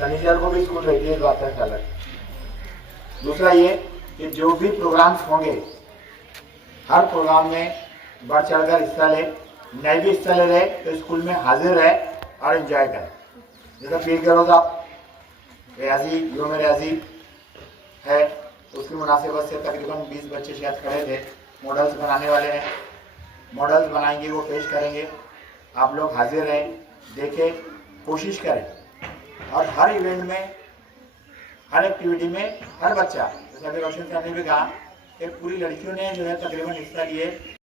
शनिवार को भी स्कूल रहती है, इस बात का अलग। दूसरा ये कि जो भी प्रोग्राम्स होंगे हर प्रोग्राम में बढ़ चढ़कर हिस्सा ले, नहीं भी हिस्सा ले रहे तो स्कूल में हाजिर रहे और एंजॉय करें। जैसा पीर के रोज आप रियाजी योम रियाजी है, उसकी मुनासिबत से तकरीबन 20 बच्चे शायद खड़े थे, मॉडल्स बनाने वाले हैं, मॉडल्स बनाएंगे, वो पेश करेंगे। आप लोग हाजिर रहें, देखें, कोशिश करें और हर इवेंट में, हर एक्टिविटी में हर बच्चा, जैसे अभी रोशन साहब ने भी कहा कि पूरी लड़कियों ने जो है तकरीबन हिस्सा लिए